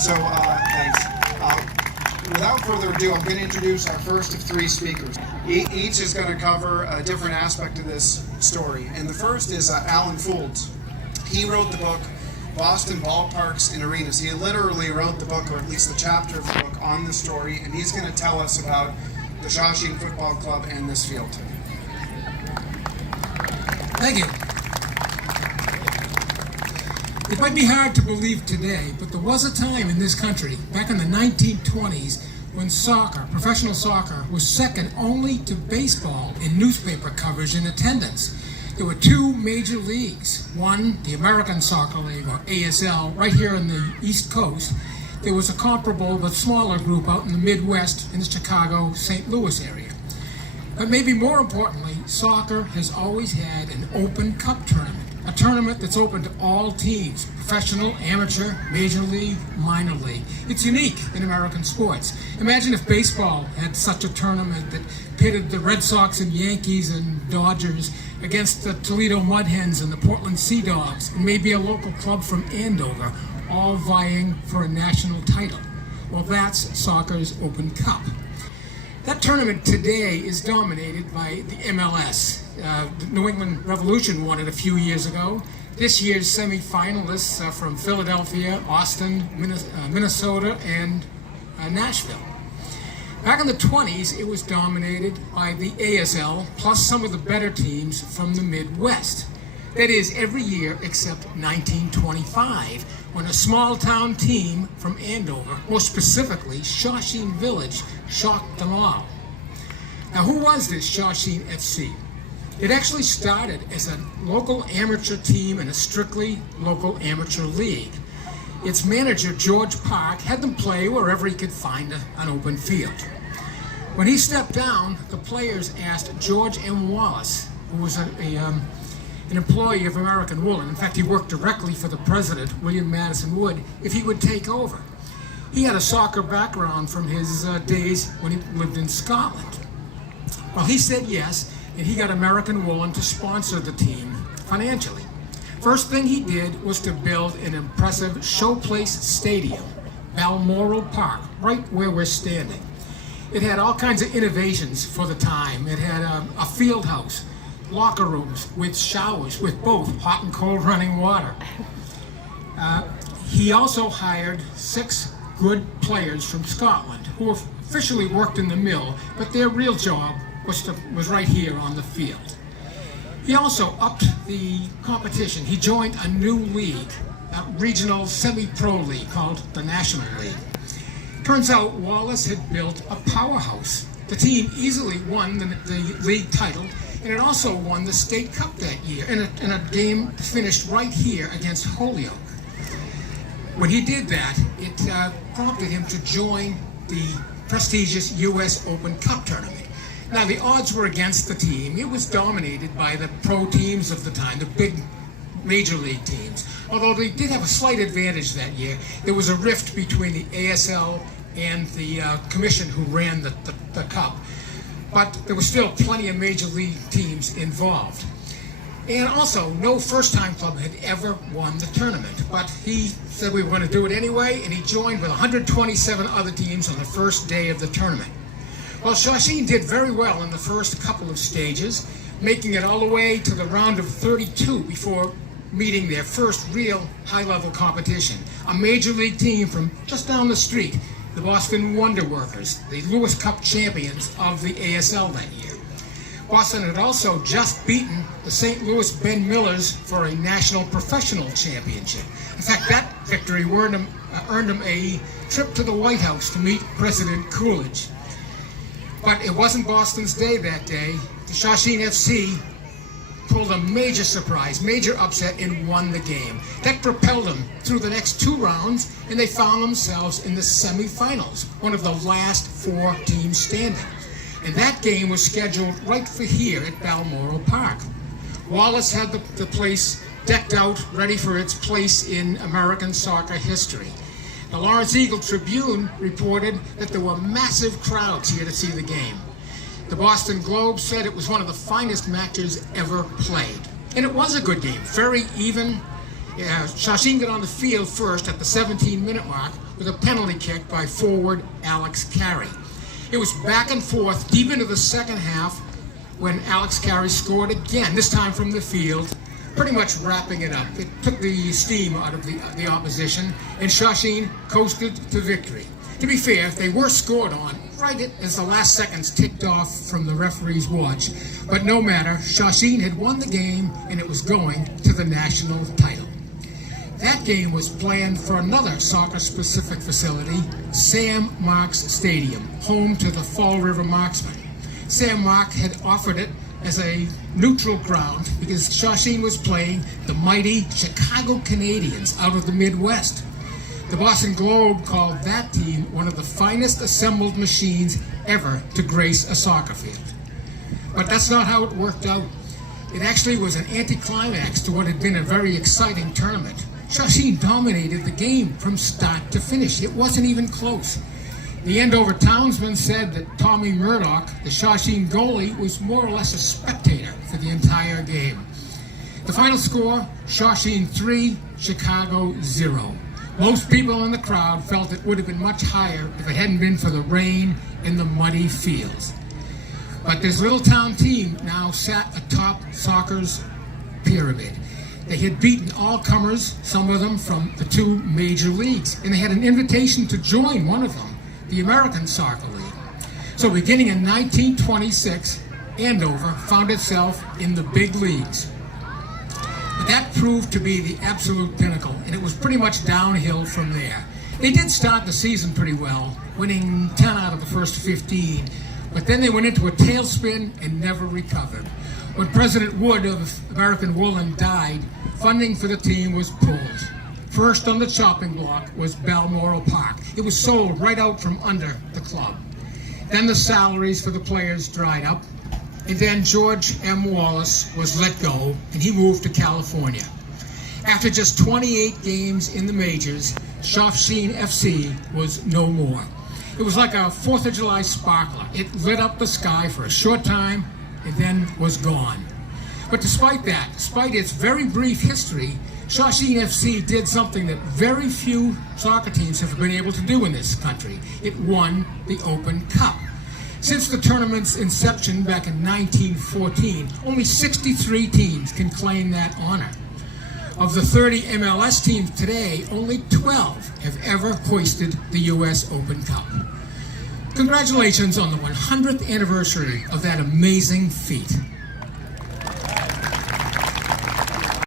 So, thanks. Without further ado, I'm going to introduce our first of three speakers. Each is going to cover a different aspect of this story. And the first is Alan Foulds. He wrote the book, Boston Ballparks and Arenas. He literally wrote the book, or at least the chapter of the book, on the story, and he's going to tell us about the Shawsheen Football Club and this field. Thank you. It might be hard to believe today, but there was a time in this country, back in the 1920s, when soccer, professional soccer, was second only to baseball in newspaper coverage and attendance. There were two major leagues. One, the American Soccer League, or ASL, right here on the East Coast. There was a comparable but smaller group out in the Midwest, in the Chicago, St. Louis area. But maybe more importantly, soccer has always had an open cup tournament. A tournament that's open to all teams, professional, amateur, major league, minor league. It's unique in American sports. Imagine if baseball had such a tournament that pitted the Red Sox and Yankees and Dodgers against the Toledo Mud Hens and the Portland Sea Dogs, and maybe a local club from Andover, all vying for a national title. Well, that's soccer's Open Cup. That tournament today is dominated by the MLS. The New England Revolution won it a few years ago. This year's semifinalists are from Philadelphia, Austin, Minnesota, and Nashville. Back in the 20s, it was dominated by the ASL, plus some of the better teams from the Midwest. That is, every year except 1925, when a small-town team from Andover, more specifically Shawsheen Village, shocked them all. Now, who was this Shawsheen FC? It actually started as a local amateur team in a strictly local amateur league. Its manager, George Park, had them play wherever he could find an open field. When he stepped down, the players asked George M. Wallace, who was an employee of American Woolen. In fact, he worked directly for the president, William Madison Wood, if he would take over. He had a soccer background from his days when he lived in Scotland. Well, he said yes, and he got American Woolen to sponsor the team financially. First thing he did was to build an impressive showplace stadium, Balmoral Park, right where we're standing. It had all kinds of innovations for the time. It had a field house, locker rooms with showers with both hot and cold running water. He also hired 6 good players from Scotland who officially worked in the mill, but their real job was right here on the field. He also upped the competition. He joined a new league, a regional semi-pro league called the National League. Turns out Wallace had built a powerhouse. The team easily won the league title, and it also won the state cup that year in a game finished right here against Holyoke. When he did that, it prompted him to join the prestigious U.S. Open Cup tournament. Now, the odds were against the team. It was dominated by the pro teams of the time, the big major league teams. Although they did have a slight advantage that year, there was a rift between the ASL and the commission who ran the cup. But there was still plenty of major league teams involved. And also, no first-time club had ever won the tournament. But he said we were going to do it anyway, and he joined with 127 other teams on the first day of the tournament. Well, Shawsheen did very well in the first couple of stages, making it all the way to the round of 32 before meeting their first real high-level competition. A major league team from just down the street, the Boston Wonder Workers, the Lewis Cup champions of the ASL that year. Boston had also just beaten the St. Louis Ben Millers for a national professional championship. In fact, that victory earned him a trip to the White House to meet President Coolidge. But it wasn't Boston's day that day. The Shawsheen FC pulled a major surprise, major upset, and won the game. That propelled them through the next 2 rounds, and they found themselves in the semifinals, one of the last 4 teams standing. And that game was scheduled right for here at Balmoral Park. Wallace had the place decked out, ready for its place in American soccer history. The Lawrence Eagle Tribune reported that there were massive crowds here to see the game. The Boston Globe said it was one of the finest matches ever played. And it was a good game, very even. Shawsheen got on the field first at the 17-minute mark with a penalty kick by forward Alex Carey. It was back and forth deep into the second half when Alex Carey scored again, this time from the field, pretty much wrapping it up. It took the steam out of the opposition, and Shawsheen coasted to victory. To be fair, they were scored on right as the last seconds ticked off from the referee's watch. But no matter, Shawsheen had won the game, and it was going to the national title. That game was planned for another soccer-specific facility, Sam Marks Stadium, home to the Fall River Marksmen. Sam Mark had offered it as a neutral ground because Shawsheen was playing the mighty Chicago Canadians out of the Midwest. The Boston Globe called that team one of the finest assembled machines ever to grace a soccer field. But that's not how it worked out. It actually was an anticlimax to what had been a very exciting tournament. Shawsheen dominated the game from start to finish. It wasn't even close. The Andover townsman said that Tommy Murdoch, the Shawsheen goalie, was more or less a spectator for the entire game. The final score, Shawsheen 3, Chicago 0. Most people in the crowd felt it would have been much higher if it hadn't been for the rain and the muddy fields. But this little town team now sat atop soccer's pyramid. They had beaten all comers, some of them from the two major leagues, and they had an invitation to join one of them, the American Soccer League. So beginning in 1926, Andover found itself in the big leagues. But that proved to be the absolute pinnacle, and it was pretty much downhill from there. They did start the season pretty well, winning 10 out of the first 15, but then they went into a tailspin and never recovered. When President Wood of American Woolen died, funding for the team was pulled. First on the chopping block was Balmoral Park. It was sold right out from under the club. Then the salaries for the players dried up, and then George M. Wallace was let go, and he moved to California. After just 28 games in the majors, Shawsheen FC was no more. It was like a 4th of July sparkler. It lit up the sky for a short time, and then was gone. But despite that, despite its very brief history, Shawsheen FC did something that very few soccer teams have been able to do in this country. It won the Open Cup. Since the tournament's inception back in 1914, only 63 teams can claim that honor. Of the 30 MLS teams today, only 12 have ever hoisted the U.S. Open Cup. Congratulations on the 100th anniversary of that amazing feat.